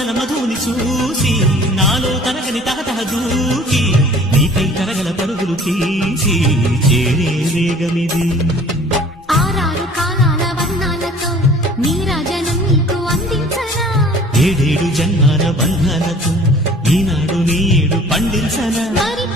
మాటల మధువుని చూసి నాలో తరగని తహతహ దూకి నీకై తరగల పరుగులు తీసి చేరే వేగమిది. ఆరారు కాలాల వర్ణాలతో నీరాజనం నీకు అందించనా, ఏడేడు జన్మాల బంధాలతో ఈనాడు నీడు పండించనా. మరి